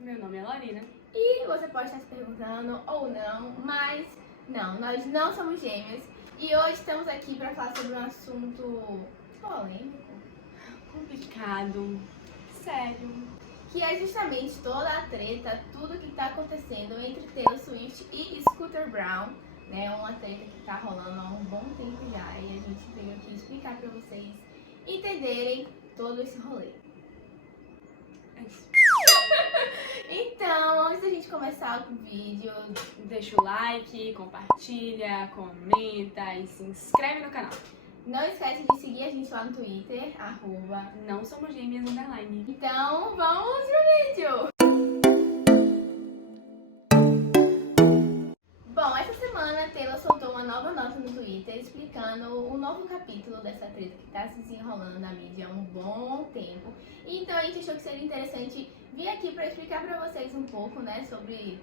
Meu nome é Larina. E você pode estar se perguntando ou não, mas não, nós não somos gêmeas. E hoje estamos aqui para falar sobre um assunto polêmico, Complicado, sério. que é justamente toda a treta, tudo que está acontecendo entre Taylor Swift e Scooter Brown, né? Uma treta que está rolando há um bom tempo já, e a gente veio aqui explicar para vocês entenderem todo esse rolê. É isso. Então, antes da gente começar o vídeo, Deixa o like, compartilha, comenta e se inscreve no canal. não esquece de seguir a gente lá no Twitter, Não somos gêmeas _. Então, vamos pro vídeo! Bom, essa semana Taylor soltou uma nova nota no Twitter explicando o novo capítulo dessa treta que tá se desenrolando na mídia há um bom tempo. Então a gente achou que seria interessante vir aqui pra explicar pra vocês um pouco, né, sobre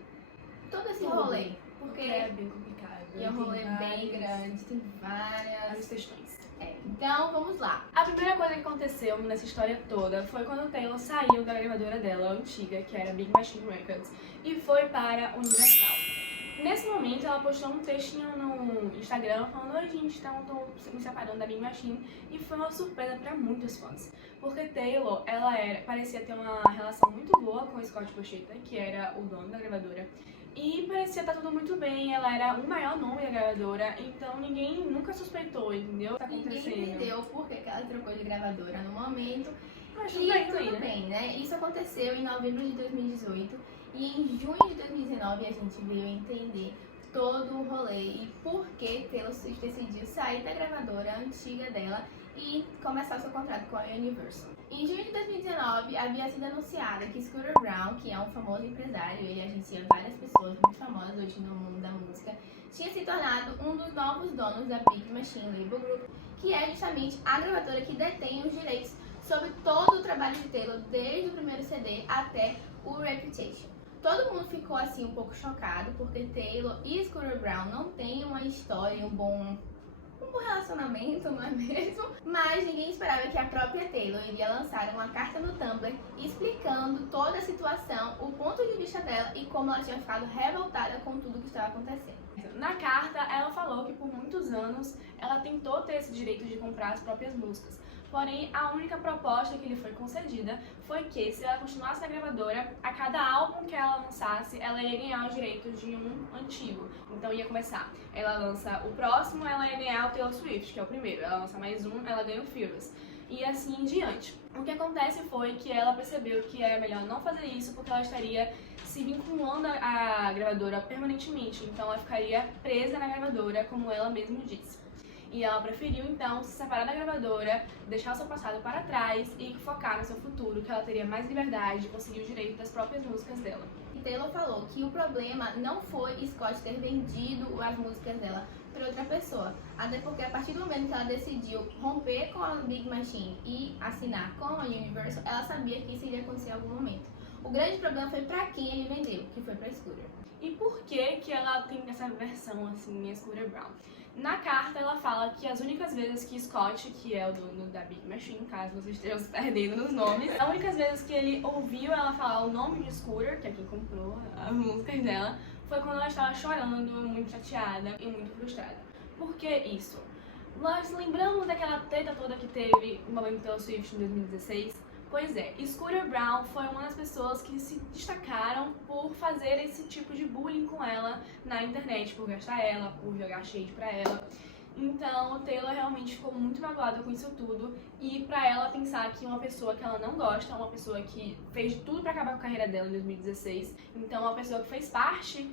todo esse rolê. Porque É bem complicado. é um rolê tem bem várias grande, tem várias... questões. Então, vamos lá. A primeira coisa que aconteceu nessa história toda foi quando Taylor saiu da gravadora dela antiga, que era Big Machine Records, e foi para Universal. Nesse momento, ela postou um textinho no Instagram falando: oi gente, então tô me separando da Big Machine, e foi uma surpresa para muitos fãs, porque Taylor, parecia ter uma relação muito boa com o Scott Borchetta, que era o dono da gravadora, e parecia estar tudo muito bem, ela era o maior nome da gravadora, então ninguém nunca suspeitou, entendeu? O que tá acontecendo. Ninguém entendeu por que ela trocou de gravadora no momento. Mas E tudo bem, tudo né? bem, né? Isso aconteceu em novembro de 2018 e em junho de 2019 a gente veio entender todo o rolê e por que Taylor Swift decidiu sair da gravadora antiga dela e começar seu contrato com a Universal. Em junho de 2019 havia sido anunciado que Scooter Brown, que é um famoso empresário, ele agencia várias pessoas muito famosas hoje no mundo da música, tinha se tornado um dos novos donos da Big Machine Label Group, que é justamente a gravadora que detém os direitos sobre todo o trabalho de Taylor, desde o primeiro CD até o Reputation. Todo mundo ficou assim um pouco chocado, porque Taylor e Scooter Brown não têm uma história, um bom relacionamento, não é mesmo? Mas ninguém esperava que a própria Taylor iria lançar uma carta no Tumblr explicando toda a situação, o ponto de vista dela e como ela tinha ficado revoltada com tudo que estava acontecendo. Na carta, ela falou que por muitos anos ela tentou ter esse direito de comprar as próprias músicas. Porém, a única proposta que lhe foi concedida foi que, se ela continuasse na gravadora, a cada álbum que ela lançasse, ela ia ganhar os direitos de um antigo. Então ia começar, ela lança o próximo, ela ia ganhar o Taylor Swift, que é o primeiro. Ela lança mais um, ela ganha o Fearless. E assim em diante. O que acontece foi que ela percebeu que era melhor não fazer isso, porque ela estaria se vinculando à gravadora permanentemente. Então ela ficaria presa na gravadora, como ela mesma disse. E ela preferiu, então, se separar da gravadora, deixar o seu passado para trás e focar no seu futuro, que ela teria mais liberdade de conseguir o direito das próprias músicas dela. E Taylor falou que o problema não foi Scott ter vendido as músicas dela para outra pessoa, até porque a partir do momento que ela decidiu romper com a Big Machine e assinar com a Universal, ela sabia que isso iria acontecer em algum momento. O grande problema foi para quem ele vendeu, que foi para Scooter. E por que ela tem essa versão assim em Scooter Brown? Na carta ela fala que as únicas vezes que Scott, que é o dono da Big Machine, caso vocês estejam se perdendo nos nomes, as únicas vezes que ele ouviu ela falar o nome de Scooter, que é quem comprou as músicas dela, foi quando ela estava chorando, muito chateada e muito frustrada. Por que isso? Nós lembramos daquela treta toda que teve no momento Taylor Swift em 2016? Pois é, Scooter Brown foi uma das pessoas que se destacaram por fazer esse tipo de bullying com ela na internet, por gastar ela, por jogar shade pra ela. Então, Taylor realmente ficou muito magoada com isso tudo, e pra ela pensar que uma pessoa que ela não gosta, uma pessoa que fez de tudo pra acabar com a carreira dela em 2016, então uma pessoa que fez parte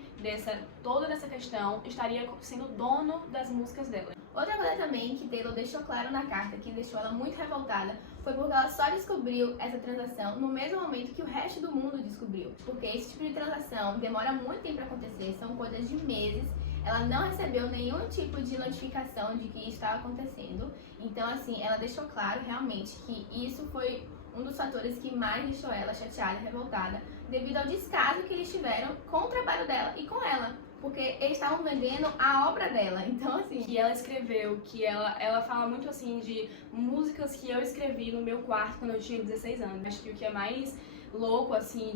toda dessa questão, estaria sendo dono das músicas dela. Outra coisa também que Taylor deixou claro na carta, que deixou ela muito revoltada, foi porque ela só descobriu essa transação no mesmo momento que o resto do mundo descobriu. Porque esse tipo de transação demora muito tempo para acontecer, são coisas de meses. Ela não recebeu nenhum tipo de notificação de que isso estava acontecendo. Então, assim, ela deixou claro realmente que isso foi um dos fatores que mais deixou ela chateada e revoltada, devido ao descaso que eles tiveram com o trabalho dela e com ela. Porque eles estavam vendendo a obra dela, então assim... E ela escreveu que ela fala muito assim de músicas que eu escrevi no meu quarto quando eu tinha 16 anos. Acho que o que é mais louco, assim,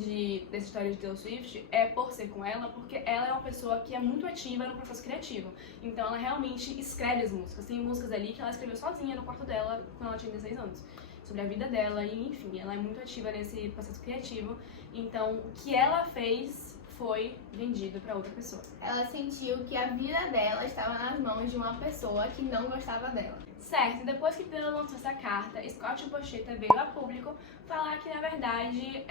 dessa história de Taylor Swift é por ser com ela, porque ela é uma pessoa que é muito ativa no processo criativo. Então ela realmente escreve as músicas. Tem músicas ali que ela escreveu sozinha no quarto dela quando ela tinha 16 anos. Sobre a vida dela e, enfim, ela é muito ativa nesse processo criativo. Então, o que ela fez foi vendido para outra pessoa. Ela sentiu que a vida dela estava nas mãos de uma pessoa que não gostava dela. Certo, e depois que Taylor lançou essa carta, Scott Borchetta veio a público falar que, na verdade,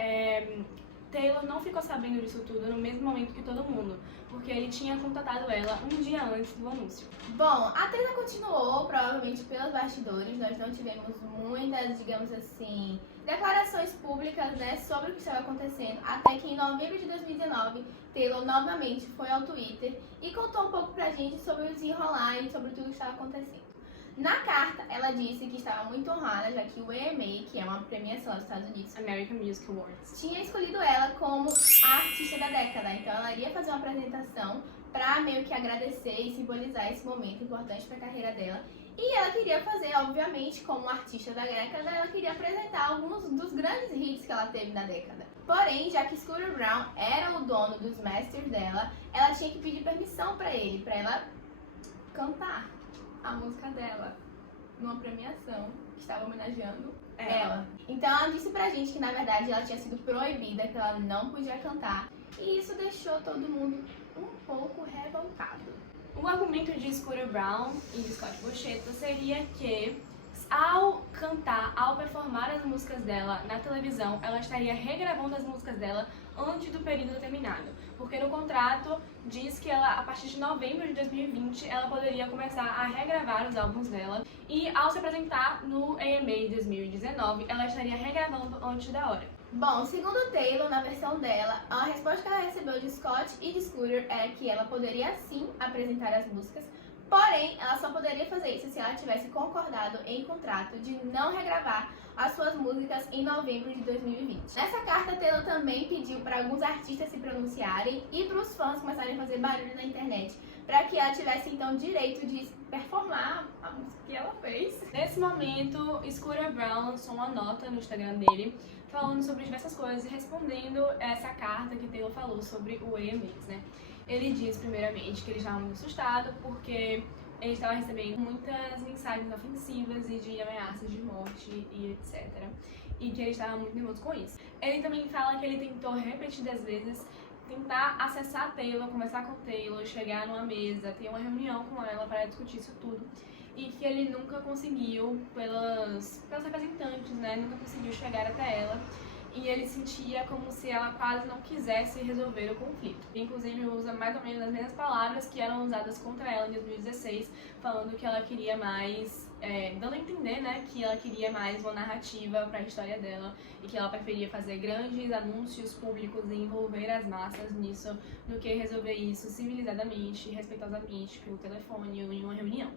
Taylor não ficou sabendo disso tudo no mesmo momento que todo mundo, porque ele tinha contatado ela um dia antes do anúncio. Bom, a treta continuou, provavelmente pelos bastidores. Nós não tivemos muitas, digamos assim, declarações públicas, né, sobre o que estava acontecendo, até que em novembro de 2019, Taylor novamente foi ao Twitter e contou um pouco pra gente sobre o desenrolar e sobre tudo que estava acontecendo. Na carta, ela disse que estava muito honrada, já que o AMA, que é uma premiação dos Estados Unidos, American Music Awards, tinha escolhido ela como a artista da década. Então ela iria fazer uma apresentação para meio que agradecer e simbolizar esse momento importante para a carreira dela. E ela queria fazer, obviamente, como artista da década, ela queria apresentar alguns dos grandes hits que ela teve na década. Porém, já que Scooter Braun era o dono dos masters dela, ela tinha que pedir permissão para ele, para ela cantar a música dela numa premiação que estava homenageando ela. Então ela disse pra gente que na verdade ela tinha sido proibida, que ela não podia cantar, e isso deixou todo mundo um pouco revoltado. O argumento de Scooter Braun e de Scott Borchetta seria que ao cantar, ao performar as músicas dela na televisão, ela estaria regravando as músicas dela antes do período determinado. Porque no contrato diz que ela, a partir de novembro de 2020, ela poderia começar a regravar os álbuns dela. E ao se apresentar no AMA de 2019, ela estaria regravando antes da hora. Bom, segundo Taylor, na versão dela, a resposta que ela recebeu de Scott e de Scooter é que ela poderia sim apresentar as músicas, porém, ela só poderia fazer isso se ela tivesse concordado em contrato de não regravar as suas músicas em novembro de 2020. Nessa carta, Taylor também pediu para alguns artistas se pronunciarem e para os fãs começarem a fazer barulho na internet, para que ela tivesse então direito de performar a música que ela fez. Nesse momento, Scooter Braun lançou uma nota no Instagram dele, falando sobre diversas coisas e respondendo essa carta que Taylor falou sobre o AMAs, né? Ele diz, primeiramente, que ele estava muito assustado porque ele estava recebendo muitas mensagens ofensivas e de ameaças de morte e etc. E que ele estava muito nervoso com isso. Ele também fala que ele tentou repetidas vezes tentar acessar Taylor, conversar com Taylor, chegar numa mesa, ter uma reunião com ela para discutir isso tudo. E que ele nunca conseguiu, pelos representantes, né? Nunca conseguiu chegar até ela. E ele sentia como se ela quase não quisesse resolver o conflito. Inclusive usa mais ou menos as mesmas palavras que eram usadas contra ela em 2016, falando que ela queria mais, dando a entender, né, que ela queria mais uma narrativa para a história dela e que ela preferia fazer grandes anúncios públicos e envolver as massas nisso do que resolver isso civilizadamente, respeitosamente, pelo telefone ou em uma reunião.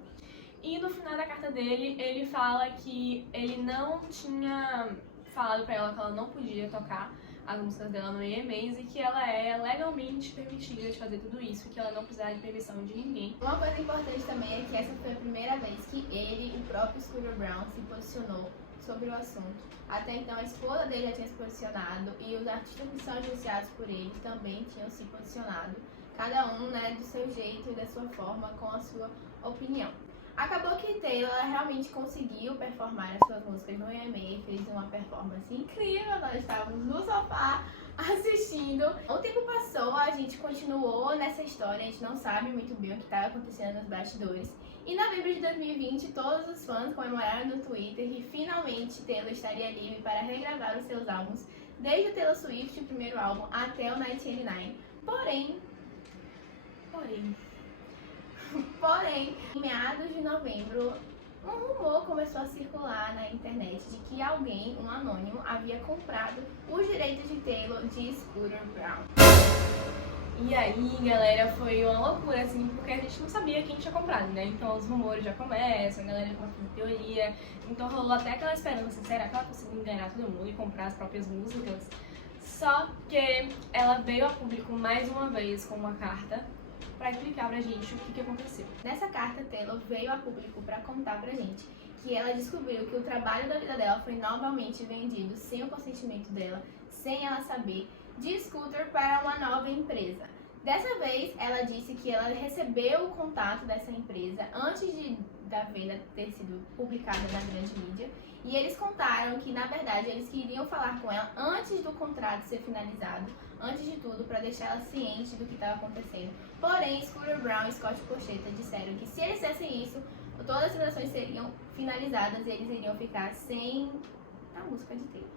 E no final da carta dele, ele fala que ele não tinha falado pra ela que ela não podia tocar as músicas dela no AMAs e que ela é legalmente permitida de fazer tudo isso e que ela não precisava de permissão de ninguém. Uma coisa importante também é que essa foi a primeira vez que ele, o próprio Scooter Braun, se posicionou sobre o assunto. Até então a esposa dele já tinha se posicionado e os artistas que são agenciados por ele também tinham se posicionado. Cada um, né, do seu jeito e da sua forma, com a sua opinião. Acabou que Taylor realmente conseguiu performar as suas músicas no AMA, fez uma performance incrível, nós estávamos no sofá assistindo. O tempo passou, a gente continuou nessa história, a gente não sabe muito bem o que estava acontecendo nos bastidores. Em novembro de 2020, todos os fãs comemoraram no Twitter que finalmente Taylor estaria livre para regravar os seus álbuns, desde o Taylor Swift, o primeiro álbum, até o 1989. Porém, em meados de novembro, um rumor começou a circular na internet de que alguém, um anônimo, havia comprado os direitos de Taylor de Scooter Braun. E aí, galera, foi uma loucura, assim, porque a gente não sabia quem tinha comprado, né? Então os rumores já começam, a galera começa a fazer teoria. Então rolou até aquela esperança, será que ela conseguiu enganar todo mundo e comprar as próprias músicas? Só que ela veio a público mais uma vez com uma carta para explicar pra gente o que aconteceu. Nessa carta, Taylor veio a público para contar pra gente que ela descobriu que o trabalho da vida dela foi novamente vendido sem o consentimento dela, sem ela saber, de Scooter para uma nova empresa. Dessa vez, ela disse que ela recebeu o contato dessa empresa antes da venda ter sido publicada na grande mídia, e eles contaram que, na verdade, eles queriam falar com ela antes do contrato ser finalizado, antes de tudo, para deixar ela ciente do que estava acontecendo. Porém, Scooter Braun e Scott Borchetta disseram que se eles fizessem isso, todas as transações seriam finalizadas e eles iriam ficar sem a música de Taylor.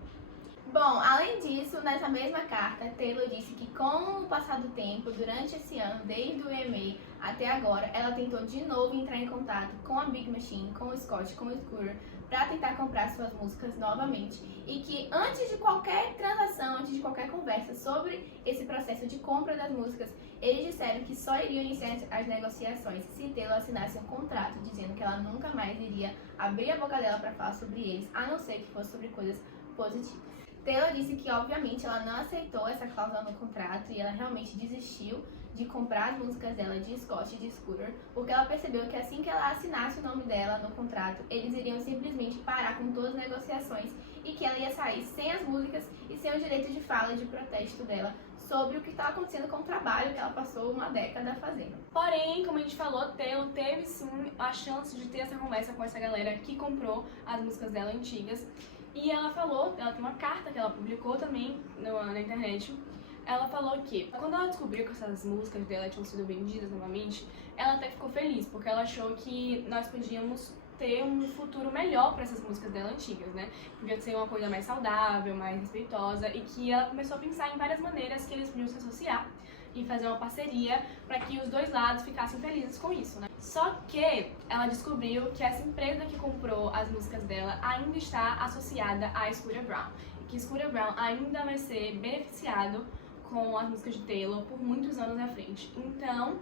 Bom, além disso, nessa mesma carta, Taylor disse que com o passar do tempo, durante esse ano, desde o EMA até agora, ela tentou de novo entrar em contato com a Big Machine, com o Scott, com o Scooter, para tentar comprar suas músicas novamente. E que antes de qualquer transação, antes de qualquer conversa sobre esse processo de compra das músicas, eles disseram que só iriam iniciar as negociações se Taylor assinasse um contrato dizendo que ela nunca mais iria abrir a boca dela para falar sobre eles, a não ser que fosse sobre coisas positivas. Taylor disse que, obviamente, ela não aceitou essa cláusula no contrato e ela realmente desistiu de comprar as músicas dela de Scott e de Scooter, porque ela percebeu que assim que ela assinasse o nome dela no contrato, eles iriam simplesmente parar com todas as negociações e que ela ia sair sem as músicas e sem o direito de fala e de protesto dela sobre o que estava acontecendo com o trabalho que ela passou uma década fazendo. Porém, como a gente falou, Taylor teve sim a chance de ter essa conversa com essa galera que comprou as músicas dela antigas. E ela falou, ela tem uma carta que ela publicou também na internet. Ela falou que quando ela descobriu que essas músicas dela tinham sido vendidas novamente, ela até ficou feliz, porque ela achou que nós podíamos ter um futuro melhor para essas músicas dela antigas, né? Podia ser uma coisa mais saudável, mais respeitosa, e que ela começou a pensar em várias maneiras que eles podiam se associar e fazer uma parceria para que os dois lados ficassem felizes com isso, né? Só que ela descobriu que essa empresa que comprou as músicas dela ainda está associada a Scooter Braun, e que Scooter Braun ainda vai ser beneficiado com as músicas de Taylor por muitos anos à frente. Então,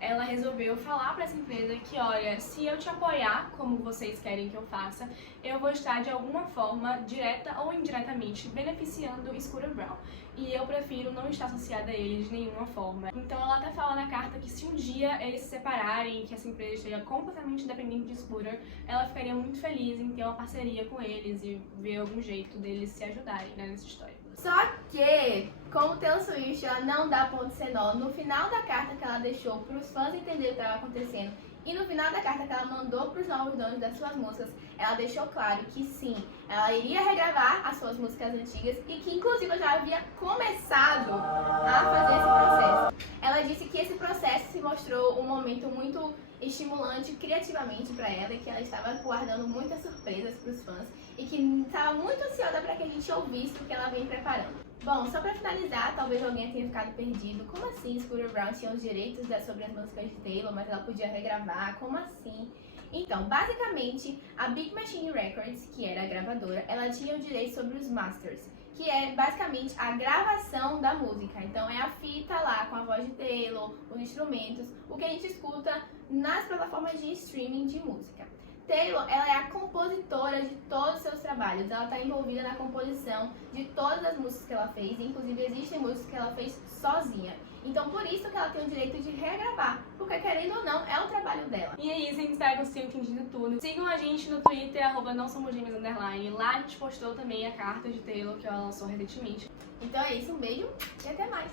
ela resolveu falar para essa empresa que, olha, se eu te apoiar como vocês querem que eu faça, eu vou estar de alguma forma, direta ou indiretamente, beneficiando Scooter Braun. E eu prefiro não estar associada a ele de nenhuma forma. Então ela até fala na carta que se um dia eles se separarem, que essa empresa esteja completamente dependente de Scooter, ela ficaria muito feliz em ter uma parceria com eles e ver algum jeito deles se ajudarem, né, nessa história. Só que, como Taylor Swift, ela não dá ponto sem nó. No final da carta que ela deixou para os fãs entenderem o que estava acontecendo e no final da carta que ela mandou para os novos donos das suas músicas, ela deixou claro que sim, ela iria regravar as suas músicas antigas e que inclusive ela já havia começado a fazer esse processo. Ela disse que esse processo se mostrou um momento muito estimulante criativamente para ela e que ela estava guardando muitas surpresas para os fãs e que estava muito ansiosa para que a gente ouvisse o que ela vem preparando. Bom, só para finalizar, talvez alguém tenha ficado perdido. Como assim Scooter Braun tinha os direitos sobre as músicas de Taylor, mas ela podia regravar? Como assim? Então, basicamente, a Big Machine Records, que era a gravadora, ela tinha o direito sobre os masters, que é basicamente a gravação da música. Então é a fita lá com a voz de Taylor, os instrumentos, o que a gente escuta nas plataformas de streaming de música. Taylor, ela é a compositora de todos os seus trabalhos, ela está envolvida na composição de todas as músicas que ela fez, inclusive existem músicas que ela fez sozinha. Então por isso que ela tem o direito de regravar, porque querendo ou não, é o trabalho dela. E é isso, a gente espera que vocês tenham entendido tudo. Sigam a gente no Twitter, @nãosomosgêmeas_. Lá a gente postou também a carta de Taylor que ela lançou recentemente. Então é isso, um beijo e até mais!